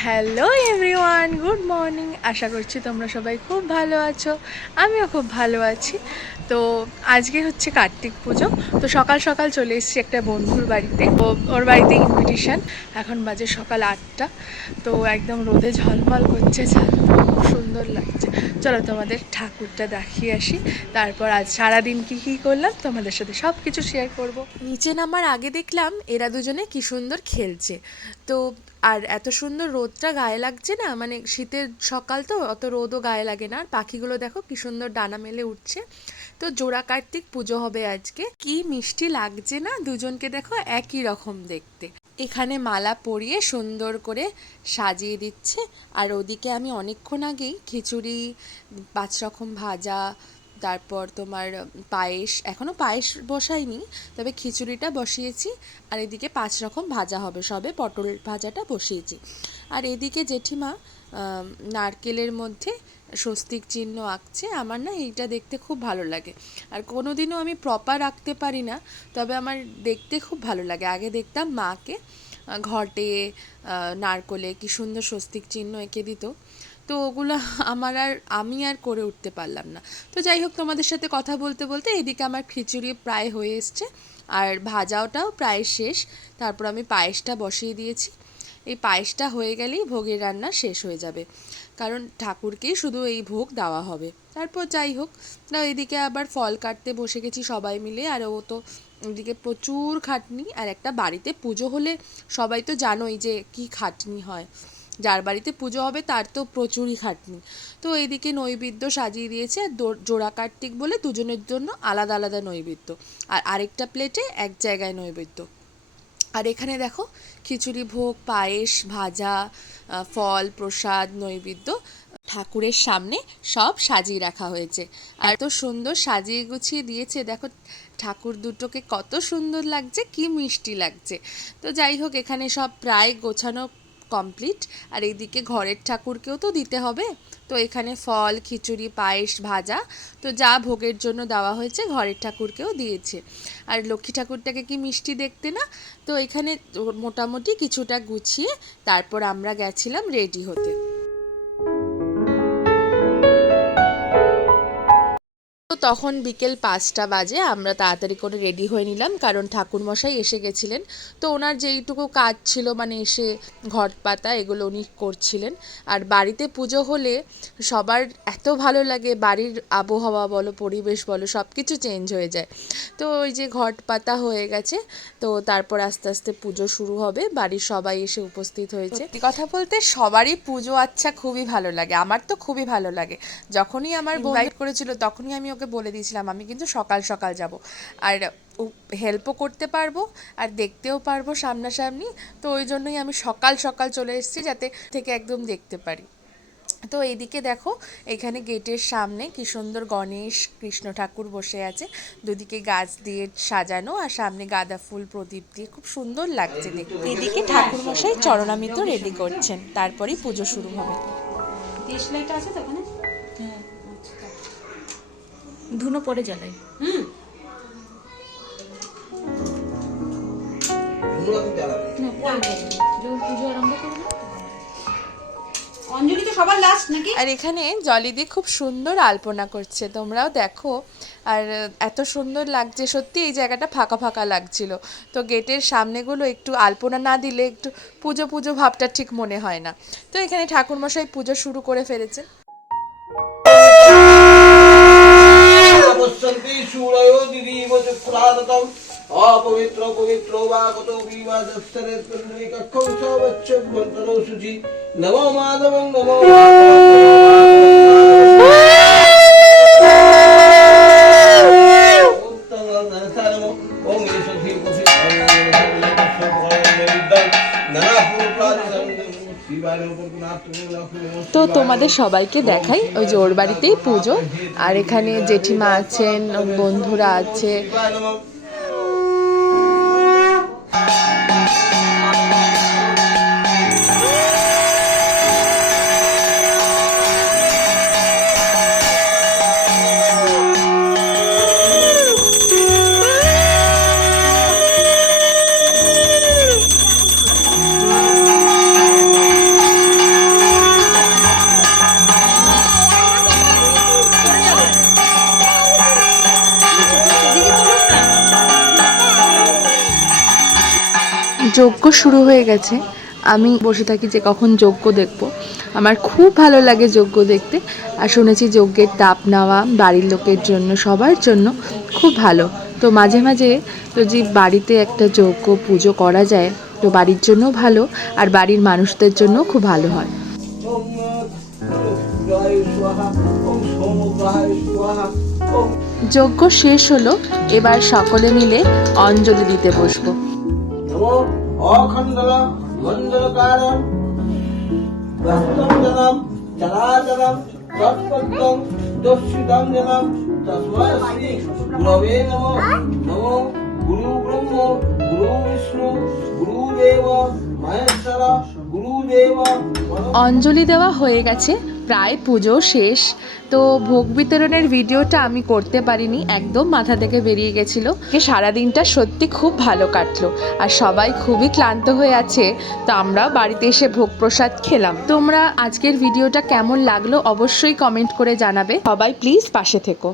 Hello everyone, good morning. আশা করছি তোমরা সবাই খুব ভালো আছো, আমিও খুব ভালো আছি। তো আজকে হচ্ছে কার্তিক পুজো। তো সকাল সকাল চলে এসেছি একটা বন্ধুর বাড়িতে। ওর বাড়িতে ইনভিটেশন। এখন বাজে সকাল 8টা। তো একদম রোদে ঝলমল করছে, খুব সুন্দর লাগছে। চলো তোমাদের ঠাকুরটা দেখিয়ে আসি, তারপর আজ সারাদিন কী কী করলাম তোমাদের সাথে সব কিছু শেয়ার করব। নিচে নামার আগে দেখলাম এরা দুজনে কি সুন্দর খেলছে। তো আর এত সুন্দর রোদটা গায়ে লাগছে না, মানে শীতের সকাল তো অত রোদও গায়ে লাগে না। আর পাখিগুলো দেখো কি সুন্দর ডানা মেলে উঠছে। তো জোড়া কার্তিক পুজো হবে আজকে। কি মিষ্টি লাগছে না দুজনকে, দেখো একই রকম দেখতে। এখানে মালা পরিয়ে সুন্দর করে সাজিয়ে দিচ্ছে। আর ওদিকে আমি অনেকক্ষণ আগেই খিচুড়ি, 5 রকম ভাজা, তারপর তোমার পায়েস, এখনও পায়েস বসাইনি, তবে খিচুড়িটা বসিয়েছি। আর এদিকে 5 রকম ভাজা হবে, সবে পটল ভাজাটা বসিয়েছি। আর এদিকে জেঠিমা নারকেলের মধ্যে স্বস্তিক চিহ্ন আঁকছে। আমার না এইটা দেখতে খুব ভালো লাগে। আর কোনো দিনও আমি প্রপার আঁকতে পারি না, তবে আমার দেখতে খুব ভালো লাগে। আগে দেখতাম মাকে ঘটে নারকলে কি সুন্দর স্বস্তিক চিহ্ন এঁকে দিত। তো ওগুলো আমি আর করে উঠতে পারলাম না। তো যাই হোক, তোমাদের সাথে কথা বলতে বলতে এদিকে আমার খিচুড়ি প্রায় হয়ে এসছে, আর ভাজাওটাও প্রায় শেষ। তারপর আমি পায়েসটা বসিয়ে দিয়েছি। এই পায়েসটা হয়ে গেলেই ভোগের রান্না শেষ হয়ে যাবে, কারণ ঠাকুরকেই শুধু এই ভোগ দেওয়া হবে। তারপর যাই হোক, না এদিকে আবার ফল কাটতে বসে গেছি সবাই মিলে। আর ও তো এদিকে প্রচুর খাটনি। আর একটা বাড়িতে পুজো হলে সবাই তো জানোই যে কি খাটনি হয়। যার বাড়িতে পুজো হবে তার তো প্রচুরই খাটনি। তো এইদিকে নৈবেদ্য সাজিয়ে দিয়েছে। জোড়া কার্তিক বলে দুজনের জন্য আলাদা আলাদা নৈবেদ্য, আর আরেকটা প্লেটে এক জায়গায় নৈবেদ্য। আর এখানে দেখো খিচুড়ি ভোগ, পায়েস, ভাজা, ফল, প্রসাদ, নৈবেদ্য ঠাকুরের সামনে সব সাজিয়ে রাখা হয়েছে। আর এত সুন্দর সাজিয়ে গুছিয়ে দিয়েছে, দেখো ঠাকুর দুটোকে কত সুন্দর লাগছে, কি মিষ্টি লাগছে। তো যাই হোক, এখানে সব প্রায় গোছানো কমপ্লিট। আর এইদিকে ঘরের ঠাকুরকেও তো দিতে হবে। তো এখানে ফল, খিচুড়ি, পায়েস, ভাজা, তো যা ভোগের জন্য দেওয়া হয়েছে ঘরের ঠাকুরকেও দিয়েছে। আর লক্ষ্মী ঠাকুরটাকে কি মিষ্টি দেখতে না। তো এখানে মোটামুটি কিছুটা গুছিয়ে তারপর আমরা গেছিলাম রেডি হতে। তো তখন বিকেল 5টা বাজে। আমরা তাড়াতাড়ি করে রেডি হয়ে নিলাম, কারণ ঠাকুরমশাই এসে গেছিলেন। তো ওনার যেইটুকু কাজ ছিল, মানে এসে ঘট পাতা এগুলো উনি করছিলেন। আর বাড়িতে পুজো হলে সবার এত ভালো লাগে, বাড়ির আবহাওয়া বলো, পরিবেশ বলো, সব কিছু চেঞ্জ হয়ে যায়। তো ওই যে ঘট পাতা হয়ে গেছে, তো তারপর আস্তে আস্তে পুজো শুরু হবে। বাড়ির সবাই এসে উপস্থিত হয়েছে। সত্যি কথা বলতে সবারই পুজো আচ্ছা খুবই ভালো লাগে, আমার তো খুবই ভালো লাগে। যখনই আমার ইনভাইট করেছিল তখনই আমি ওকে বলে দিয়েছিলাম আমি কিন্তু সকাল সকাল যাব, আর হেল্পও করতে পারবো আর দেখতেও পারবো সামনাসামনি। তো ওই জন্যই আমি সকাল সকাল চলে এসেছি, যাতে থেকে একদম দেখতে পারি। তো এইদিকে দেখো, এখানে গেটের সামনে কি সুন্দর গণেশ কৃষ্ণ ঠাকুর বসে আছে, দুদিকে গাছ দিয়ে সাজানো, আর সামনে গাঁদা ফুল প্রদীপ দিয়ে খুব সুন্দর লাগছে দেখতে। এদিকে ঠাকুর মশাই চরণামৃত রেডি করছেন, তারপরেই পুজো শুরু হবে। দেশলাইটা আছে তো ওখানে? হ্যাঁ, ধুনো পরে জ্বালাই। না, পরে জ্বালাই যখন পুজো আরম্ভ করবো। অঞ্জলি তো সবার লাস্ট নাকি? আর এখানে জলি দিয়ে খুব সুন্দর আলপনা করছে, তোমরাও দেখো। আর এত সুন্দর লাগছে সত্যি, এই জায়গাটা ফাঁকা ফাঁকা লাগছিল। তো গেটের সামনেগুলো একটু আলপনা না দিলে একটু পুজো পুজো ভাবটা ঠিক মনে হয় না। তো এখানে ঠাকুরমশাই পুজো শুরু করে ফেলেছে। অপবিত্র পবিত্র বা কত বিবাদস্তরে কক্ষং সবচ্ছন্তরো শুচি নমো মাধবং নমো তো তোমাদের সবাইকে দেখাই, ওই যে ওর বাড়িতেই পুজো। আর এখানে জেঠিমা আছেন, বন্ধুরা আছে। যজ্ঞ শুরু হয়ে গেছে। আমি বসে থাকি যে কখন যজ্ঞ দেখব। আমার খুব ভালো লাগে যজ্ঞ দেখতে। আর শুনেছি যজ্ঞের তাপ নেওয়া বাড়ির লোকের জন্য, সবার জন্য খুব ভালো। তো মাঝে মাঝে যদি বাড়িতে একটা যজ্ঞ পুজো করা যায় তো বাড়ির জন্য ভালো, আর বাড়ির মানুষদের জন্য খুব ভালো হয়। ওম রুদ্রায় স্বাহা, ওম সোমগ্রহায় স্বাহা, ওম যজ্ঞ শেষ হলো, এবার সকলে মিলে অঞ্জলি দিতে বসবো। নমো অখণ্ডল মণ্ডলকারম ব্যস্তম জনম চরাচরম তৎপদং দর্শিতম জনম তস্মৈ শ্রী গুরবে নমো। নমো গুরু ব্রহ্ম গুরু বিষ্ণু গুরুদেব মহেশ্বর গুরুদেব অঞ্জলি দেওয়া হয়ে গেছে, প্রায় পুজো শেষ। তো ভোগ বিতরণের ভিডিওটা আমি করতে পারিনি, একদম মাথা থেকে বেরিয়ে গেছিলো। সারাদিনটা সত্যি খুব ভালো কাটলো, আর সবাই খুবই ক্লান্ত হয়ে আছে। তো আমরা বাড়িতে এসে ভোগ প্রসাদ খেলাম। তোমরা আজকের ভিডিওটা কেমন লাগলো অবশ্যই কমেন্ট করে জানাবে। সবাই প্লিজ পাশে থেকো।